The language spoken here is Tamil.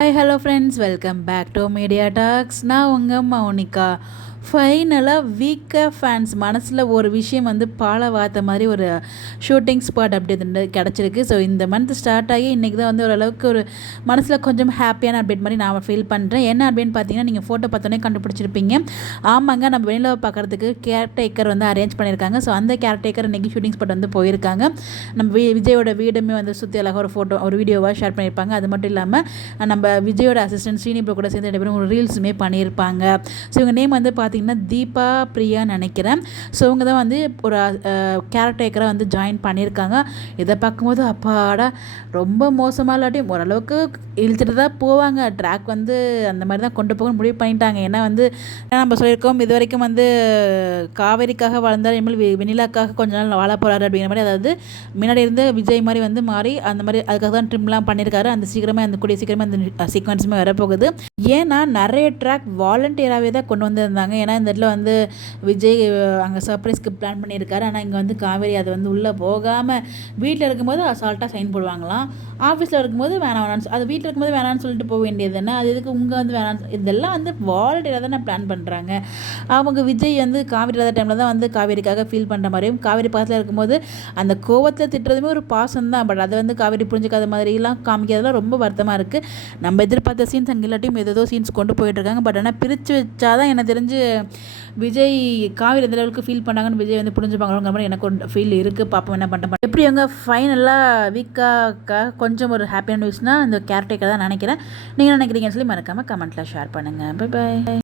Hi hello friends, welcome back to media talks. நான் உங்கள் மௌனிகா. ஃபைனலாக வீக்காக ஃபேன்ஸ் மனசில் ஒரு விஷயம் பாலை வார்த்த மாதிரி ஒரு ஷூட்டிங் ஸ்பாட் அப்படி கிடச்சிருக்கு. ஸோ இந்த மந்த் ஸ்டார்ட் ஆகி இன்றைக்கி தான் ஓரளவுக்கு ஒரு மனசில் கொஞ்சம் ஹாப்பியான அப்டேட் மாதிரி நான் ஃபீல் பண்ணுறேன். என்ன அப்படின்னு பார்த்தீங்கன்னா, நீங்கள் ஃபோட்டோ பார்த்தோன்னே கண்டுபிடிச்சிருப்பீங்க. ஆமாங்க, நம்ம வெளியில் பார்க்குறதுக்கு கேர்டேக்கர் அரேஞ்ச் பண்ணியிருக்காங்க. ஸோ அந்த கேர்டேக்கர் இன்றைக்கி ஷூட்டிங் ஸ்பாட் போயிருக்காங்க. நம்ம விஜயோட வீடுமே சுற்றி அழகாக ஒரு ஃபோட்டோ ஒரு வீடியோவாக ஷேர் பண்ணியிருப்பாங்க. அது மட்டும் இல்லாமல் நம்ம விஜயோட அசிஸ்டன்ட் ஸ்ரீனிப்ரோ கூட சேர்ந்து 2 பேரும் ஒரு ரீல்ஸுமே பண்ணியிருப்பாங்க. ஸோ இவங்க நேம் பார்த்தீங்கன்னா தீபா பிரியா நினைக்கிறேன். ஸோ இவங்க தான் ஒரு கேரக்டராக ஜாயின் பண்ணியிருக்காங்க. இதை பார்க்கும்போது அப்பாடா, ரொம்ப மோசமாக இல்லாட்டியும் ஓரளவுக்கு இழுத்துட்டு தான் போவாங்க. ட்ராக் அந்த மாதிரி தான் கொண்டு போக முடிவு பண்ணிட்டாங்க. ஏன்னா நம்ம சொல்லியிருக்கோம், இது வரைக்கும் காவேரிக்காக வாழ்ந்தார், இனிமேல் வெண்ணிலாக்காக கொஞ்ச நாள் வாழ போகிறாரு அப்படிங்கிற மாதிரி. அதாவது முன்னாடி இருந்து விஜய் மாதிரி மாறி அந்த மாதிரி அதுக்காக தான் ட்ரிம்லாம் பண்ணியிருக்காரு. அந்த கூடிய சீக்கிரமே அந்த சீக்வன்ஸுமே வரப்போகுது. ஏன்னா நிறைய ட்ராக் வாலண்டியராகவே தான் கொண்டு வந்திருந்தாங்க. ஏன்னா இந்த இடத்துல விஜய் அங்கே சர்ப்ரைஸ்க்கு பிளான் பண்ணியிருக்காரு. ஆனால் இங்கே காவேரி அது உள்ளே போகாமல் வீட்டில் இருக்கும்போது அசால்ட்டாக சைன் போடுவாங்களாம். ஆஃபீஸில் இருக்கும்போது வேணாம், அது வீட்டில் இருக்கும்போது வேணான்னு சொல்லிட்டு போக வேண்டியது என்ன, அது இதுக்கு உங்கள் வேணாம். இதெல்லாம் வாலண்டியராக தான் பிளான் பண்ணுறாங்க. அவங்க விஜய் காவேரி இல்லாத டைமில் தான் காவேரிக்காக ஃபீல் பண்ணுற மாதிரியும், காவேரி பக்கத்தில் இருக்கும்போது அந்த கோவத்தில் திட்டுறதுமே ஒரு பாசம் தான். பட் அதை காவேரி புரிஞ்சுக்காத மாதிரிலாம் காமிக்கிறதுலாம் ரொம்ப வருத்தமாக இருக்குது. நம்ம எதிர்பார்த்த சீன்ஸ் அங்கே இல்லாட்டியும் ஏதோ சீன்ஸ் கொண்டு போயிட்டுருக்காங்க. பட் ஆனால் பிரித்து வச்சாதான் எனக்கு தெரிஞ்சு விஜய் காவேரி எந்த லெவலுக்கு ஃபீல் பண்ணாங்கன்னு விஜய் புரிஞ்சுப்பாங்கிற மாதிரி எனக்கு ஒரு ஃபீல் இருக்குது. பாப்போம் என்ன பண்ணுறேன். எப்படி அவங்க ஃபைனலாக வீக்காக கொஞ்சம் ஒரு ஹாப்பியான நியூஸ்னால் இந்த கேரக்டர் தான் நினைக்கிறேன். நீங்கள் நினைக்கிறீங்கன்னு சொல்லி மறக்காமல் கமெண்ட்டில் ஷேர் பண்ணுங்கள். Bye bye.